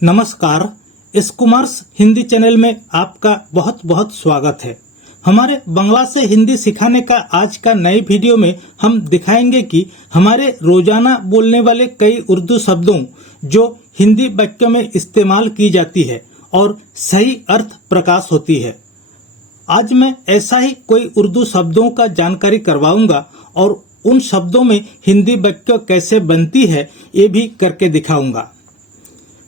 नमस्कार, इस Kumars Hindi channel में आपका बहुत बहुत स्वागत है। हमारे बंगला से हिंदी सिखाने का आज का नए वीडियो में हम दिखाएँगे कि हमारे रोज़ाना बोलने वाले कई उर्दू शब्दों, जो हिंदी वाक्यों में इस्तेमाल की जाती है और सही अर्थ प्रकाश होती है। आज मैं ऐसा ही कोई उर्दू शब्दों का जानकारी करवाऊँगा और उन शब्दों में हिंदी वाक्य कैसे बनती है, ये भी करके दिखाऊँगा।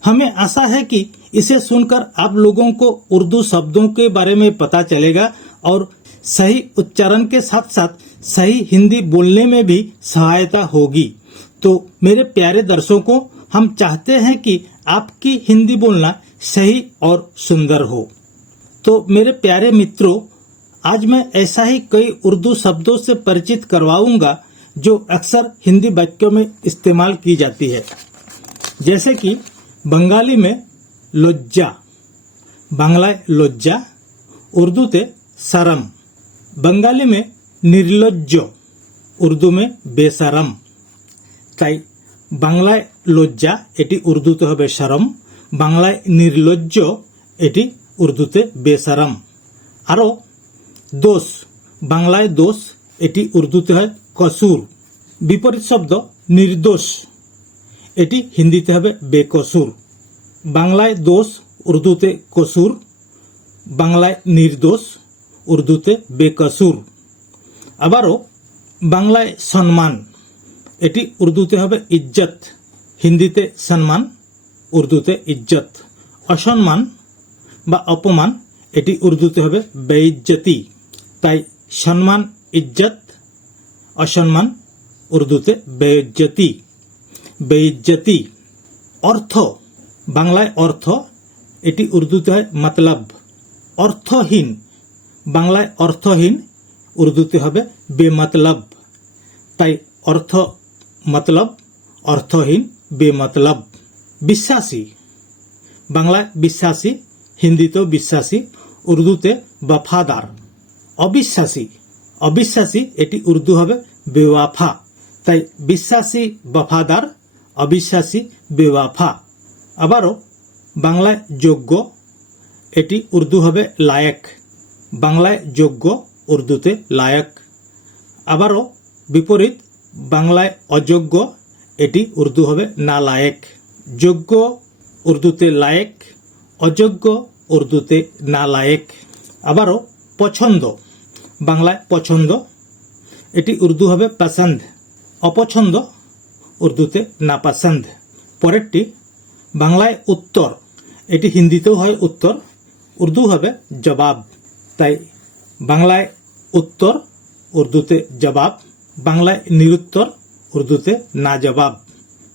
हमें आशा है कि इसे सुनकर आप लोगों को उर्दू शब्दों के बारे में पता चलेगा और सही उच्चारण के साथ साथ सही हिंदी बोलने में भी सहायता होगी। तो मेरे प्यारे दर्शकों हम चाहते हैं कि आपकी हिंदी बोलना सही और सुंदर हो। तो मेरे प्यारे मित्रों, आज मैं ऐसा ही कई उर्दू शब्दों से परिचित करवाऊँगा, जो अक्सर हिंदी वाक्यों में इस्तेमाल की जाती है। जैसे कि बंगाली में लज्जा বাংলায় লজ্জা উর্দুতে সারাম বাঙালি में নির্লজ্জ উর্দু में বেসারাম তাই বাংলায় লজ্জা এটি উর্দুতে হবে সারম বাংলায় নির্লজ্জ এটি উর্দুতে বেসারাম আরও দোষ বাংলায় দোষ এটি উর্দুতে হয় কসুর বিপরীত শব্দ নির্দোষ এটি হিন্দিতে হবে বেকসুর। বাংলায় দোষ, উর্দুতে কসুর। বাংলায় নির্দোষ, উর্দুতে বেকসুর। আবারও, বাংলায় সম্মান এটি উর্দুতে হবে ইজ্জত। হিন্দিতে সম্মান উর্দুতে ইজ্জত। অসম্মান বা অপমান, এটি উর্দুতে হবে বেইজ্জতি। তাই সম্মান ইজ্জত অসম্মান উর্দুতে বেইজ্জতি। বেইজ্জতি। অর্থ, বাংলায় অর্থ, এটি উর্দুতে হয় মতলব। অর্থহীন, বাংলায় অর্থহীন, উর্দুতে হবে বেমতলব। তাই অর্থ মতলব, অর্থহীন, বেমতলব। বিশ্বাসী, বাংলায় বিশ্বাসী, হিন্দিতেও বিশ্বাসী, উর্দুতে বফাদার। অবিশ্বাসী অবিশ্বাসী, এটি উর্দু হবে বেওয়াফা। তাই বিশ্বাসী, বফাদার অবিশ্বাসী বেওয়াফা। আবারও বাংলায় যোগ্য, এটি উর্দু হবে লায়ক। বাংলায় যোগ্য, উর্দুতে লায়ক। আবারও বিপরীত, বাংলায় অযোগ্য, এটি উর্দু হবে না লায়েক যোগ্য, উর্দুতে লায়েক, অযোগ্য, উর্দুতে না লায়েক আবারও পছন্দ, বাংলায় পছন্দ, এটি উর্দু হবে পছন্দ, অপছন্দ উর্দুতে নাপসন্দ। পরেরটি বাংলায় উত্তর। এটি হিন্দিতেও হয় উত্তর, উর্দু হবে জবাব। তাই বাংলায় উত্তর, উর্দুতে জবাব, বাংলায় নিরুত্তর, উর্দুতে না জবাব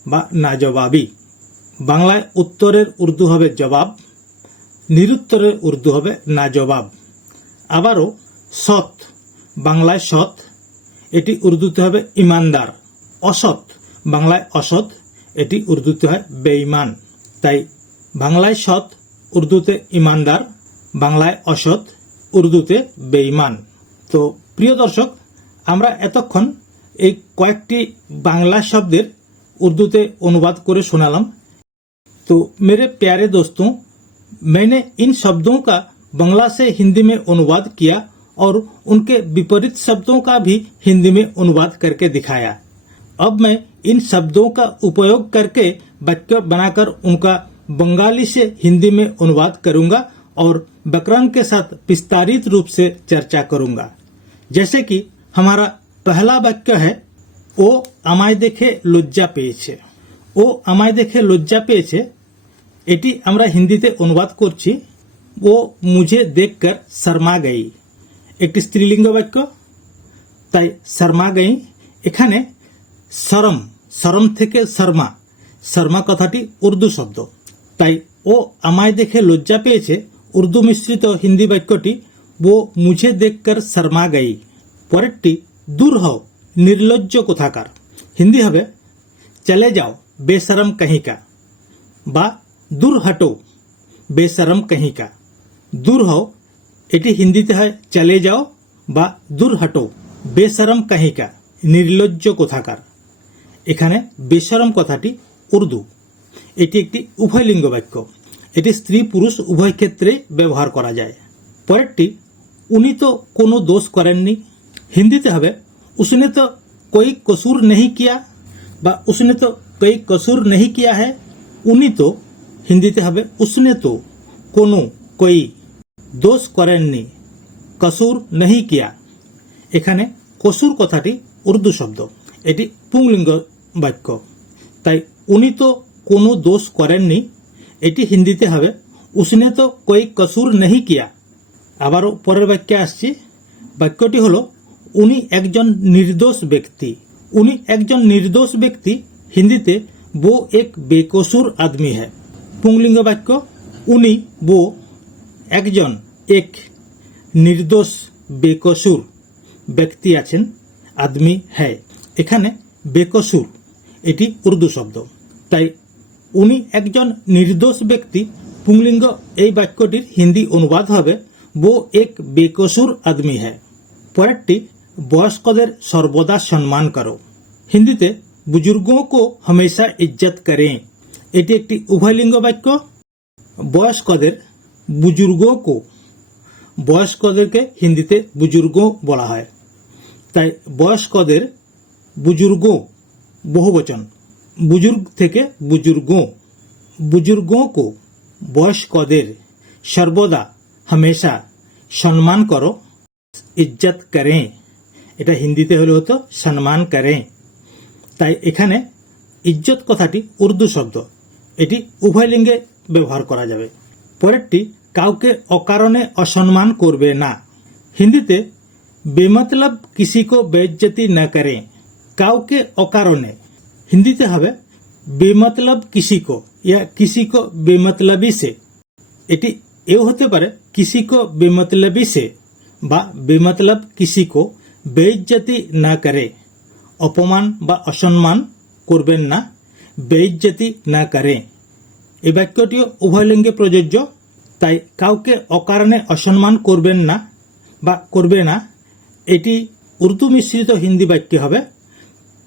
বা না জবাবি বাংলায় উত্তরের উর্দু হবে জবাব, নিরুত্তরের উর্দু হবে না জবাব আবারও সৎ। বাংলায় সৎ। এটি উর্দুতে হবে ইমানদার। অসৎ। বাংলায় অসৎ এটি উর্দুতে হয় বেঈমান তাই বাংলায় সৎ উর্দুতে ইমানদার বাংলায় অসৎ উর্দুতে বেঈমান তো প্রিয় দর্শক আমরা এতক্ষণ এই কয়েকটি বাংলা শব্দের उर्दूते अनुवाद করে শোনালাম तो मेरे प्यारे दोस्तों मैंने इन शब्दों का बांग्ला से हिंदी में अनुवाद किया और उनके विपरीत शब्दों का भी हिंदी में अनुवाद करके दिखाया अब मैं इन शब्दों का उपयोग करके वाक्य बनाकर उनका बंगाली से हिंदी में अनुवाद करूंगा और व्याकरण के साथ विस्तारित रूप से चर्चा करूंगा जैसे कि हमारा पहला वाक्य है ও আমায় দেখে লজ্জা পেয়েছে ও আমায় দেখে লজ্জা পেয়েছে এটি আমরা হিন্দিতে অনুবাদ করছি ও মুঝে দেখকর শর্মা গই একটি স্ত্রীলিঙ্গ বাক্য তাই শর্মা গই এখানে শরম শরম থেকে শর্মা। শর্মা কথাটি উর্দু শব্দ। তাই ও আমায় দেখে লজ্জা পেয়েছে উর্দু মিশ্রিত হিন্দি বাক্যটি ও মুঝে দেখকর শর্মা গই। পরেরটি, দূর হও, নির্লজ্জ কোথাকার। হিন্দি হবে, চলে যাও, বেশরম কহিকা। বা, দূর হটো, বেশরম কহিকা। দূর হও, এটি হিন্দিতে হয়, চলে যাও বা, দূর হটো, বেশরম কহিকা, নির্লজ্জ কোথাকার। এখানে বেশরম কথাটি উর্দু। এটি একটি উভয় লিঙ্গ বাক্য। এটি স্ত্রী পুরুষ উভয় ক্ষেত্রে ব্যবহার করা যায়। পরেরটি, উনি তো কোনো দোষ করেননি। হিন্দিতে হবে, উসনে তো কই কসুর নেহি কিয়া? বা, উসনে তো কই কসুর নেহি কিয়া হে উনি তো, হিন্দিতে হবে, উসনে তো কোনো কই দোষ করেননি। কসুর নেহি কিয়া? এখানে কসুর কথাটি উর্দু শব্দ। এটি পুংলিঙ্গ বাক্য। তাই উনি তো কোনো দোষ করেননি, এটি হিন্দিতে হবে, উসনে তো কই কসুর নেহি কিয়া? আবারও পরের বাক্যে আসছি। বাক্যটি হল, উনি একজন নির্দোষ ব্যক্তি। উনি একজন নির্দোষ ব্যক্তি, হিন্দিতে, বো এক বেকসুর আদমি হ্যাঁ পুংলিঙ্গ বাক্য, উনি, বো, একজন এক নির্দোষ বেকসুর ব্যক্তি আছেন, আদমি হ্যায়। এখানে বেকসুর এটি উর্দু শব্দ। তাই উনি একজন নির্দোষ ব্যক্তি। পুংলিঙ্গ এই বাক্যটির হিন্দি অনুবাদ হবে, বো এক বেকসুর আদমি হ্যায়। পরেরটি, বয়স্কদের সর্বদা সম্মান করো। হিন্দিতে বুজুর্গকে হমেশা ইজ্জত করে এটি একটি উভয়লিঙ্গ বাক্য। বয়স্কদের বুজুর্গকে বয়স্কদেরকে হিন্দিতে বুজুর্গ বলা হয়। তাই বয়স্কদের, বুজুর্গ বহুবচন। বুজুর্গ থেকে বুজুর্গ। বুজুর্গों को বয়স্কদের সর্বদা হামেশা সম্মান করো, ইজ্জত করেं। এটা হিন্দিতে হলে হতো সম্মান করেं। তাই এখানে ইজ্জত কথাটি উর্দু শব্দ। এটি উভয় লিঙ্গে ব্যবহার করা যাবে। পরেরটি, কাউকে অকারণে অসম্মান করবে না। হিন্দিতে বেমতলব কিসি কো বেজ্জতি না করে। কাউকে অকারণে। হিন্দিতে হবে, বেমতলব কিসি কো ইয়া কিসি কো বেমতলবি সে। এটি এও হতে পারে কিসি কো বেমতলবি সে বা বেমতলব কিসি কো বেইজ্জতি না করে। অপমান বা অসম্মান করবেন না, বেইজ্জতি না করে। এই বাক্যটিও উভয় লিঙ্গে প্রযোজ্য, তাই কাউকে অকারণে অসম্মান করবেন না বা করবে না, এটি উর্দু মিশ্রিত হিন্দি বাক্য হবে।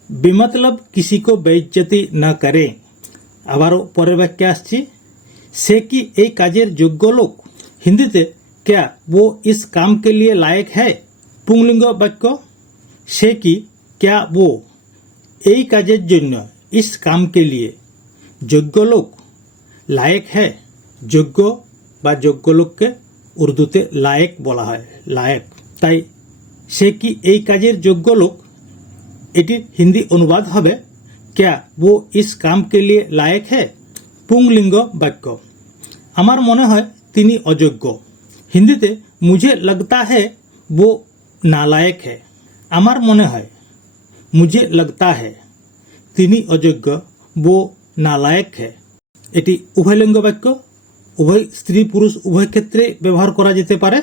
বেমতলব কিসি কো বেইজ্জতি না করে আবারও পরের বাক্যে আসছি সে কি এই কাজের যোগ্য লোক হিন্দিতে क्या वो इस काम के लिए लायक है পুংলিঙ্গ বাক্য সে কি क्या वो এই কাজের জন্য ইস কামকে লিয়ে যোগ্য লোক লায়েক হ্যাঁ যোগ্য বা যোগ্য লোককে উর্দুতে লায়েক বলা হয় লায়েক তাই সে কি এই কাজের যোগ্য লোক এটির হিন্দি অনুবাদ হবে, ক্যা ও ইস কাম কে লিয়ে লায়েক হে পুংলিঙ্গ বাক্য। আমার মনে হয় তিনি অযোগ্য। হিন্দিতে, মুঝে লগতা হে ও নালায়েক হে আমার মনে হয়, মুঝে লগতা হে তিনি অযোগ্য, ও নালায়ক হে এটি উভয়লিঙ্গ বাক্য, উভয় স্ত্রী পুরুষ উভয় ক্ষেত্রে ব্যবহার করা যেতে পারে।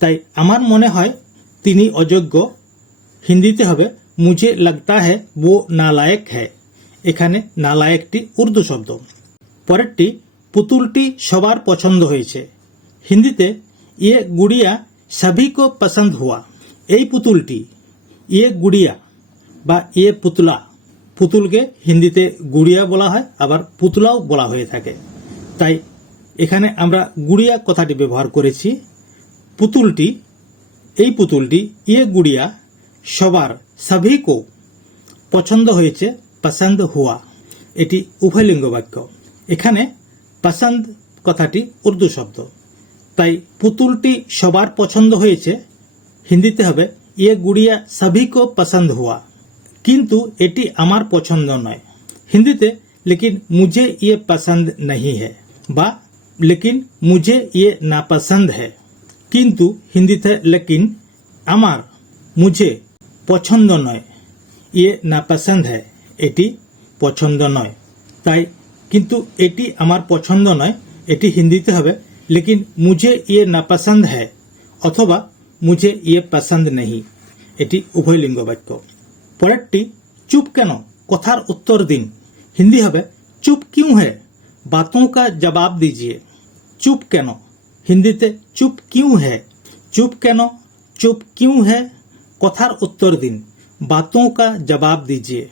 তাই আমার মনে হয়, তিনি অযোগ্য। হিন্দিতে হবে মুঝে লাগতা হ্যায় ও নালায়ক হে এখানে নালায়কটি উর্দু শব্দ। পরেরটি, পুতুলটি সবার পছন্দ হয়েছে। হিন্দিতে ইয়ে গুড়িয়া সভিকো পছন্দ হুয়া। এই পুতুলটি ইয়ে গুড়িয়া বা ইয়ে পুতলা। পুতুলকে হিন্দিতে গুড়িয়া বলা হয়, আবার পুতলাও বলা হয়ে থাকে। তাই এখানে আমরা গুড়িয়া কথাটি ব্যবহার করেছি। পুতুলটি, এই পুতুলটি ইয়ে গুড়িয়া সবার সভি কো পছন্দ হয়েছে পছন্দ হুয়া। এটি উভয়লিঙ্গ বাক্য। এখানে পছন্দ কথাটি উর্দু শব্দ। তাই পুতুলটি সবার পছন্দ হয়েছে। হিন্দিতে হবে ইয়ে গুড়িয়া সভি কো পছন্দ হুয়া। কিন্তু এটি আমার পছন্দ নয়। হিন্দিতে, লেকিন মুঝে ইয়ে পছন্দ নহি বা, লেকিন মুঝে ইয়ে নাপসন্দ হে। কিন্তু হিন্দিতে, লেকিন আমার, মুঝে পছন্দ নয়। ইয়ে পছন্দ হ্যায় এটি পছন্দ নয়। তাই কিন্তু এটি আমার পছন্দ নয়। এটি হিন্দিতে হবে। লেকিন মুঝে ইয়ে পছন্দ হ্যায় অথবা মুঝে ইয়ে পছন্দ নেই। এটি উভয় লিঙ্গ বাক্য পরেরটি, চুপ কেন? কথার উত্তর দিন। হিন্দি হবে, চুপ কিউ হ্যায় বাতোঁ কা জবাব দিজিয়ে। চুপ কেন? হিন্দিতে চুপ কিউ হ্যায় চুপ কেন? চুপ কিউ হ্যায় কথার উত্তর দিন। বাতোं কা জবাব দিজিয়ে।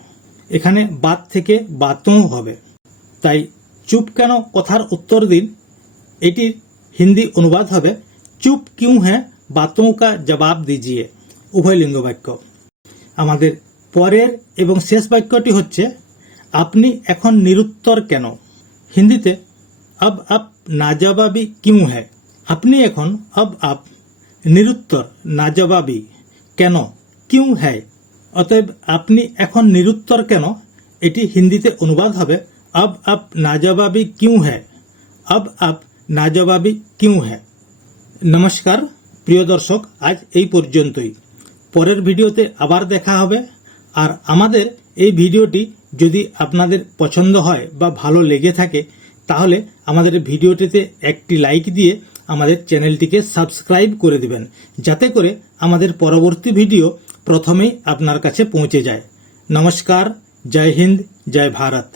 এখানে বাত থেকে বাতোं হবে। তাই চুপ কেন কথার উত্তর দিন? এটির হিন্দি অনুবাদ হবে, চুপ কিউ হ্যাঁ বাতোं কা জবাব দিজিয়ে। উভয় লিঙ্গ বাক্য আমাদের পরের এবং শেষ বাক্যটি হচ্ছে, আপনি এখন নিরুত্তর কেন? হিন্দিতে, আব আপ নাজবাবি কিউ হ্যাঁ। আপনি এখন, আব আপ নিরুত্তর, নাজবাবি। কেন? কিউ হ্যায়? অতএব আপনি এখন নিরুত্তর কেন? এটি হিন্দিতে অনুবাদ হবে, আব আপ নাজবাবি কিউ হ্যায়? আব আপ নাজবাবি কিউ হ্যায়? নমস্কার, প্রিয় দর্শক, আজ এই পর্যন্তই। পরের ভিডিওতে আবার দেখা হবে। আর আমাদের এই ভিডিওটি যদি আপনাদের পছন্দ হয় বা ভালো লেগে থাকে, তাহলে আমাদের ভিডিওটিতে একটি লাইক দিয়ে আমাদের চ্যানেলটিকে সাবস্ক্রাইব করে দিবেন, যাতে করে আমাদের পরবর্তী ভিডিও প্রথমেই আপনার কাছে পৌঁছে যায়। নমস্কার, জয় হিন্দ, জয় ভারত।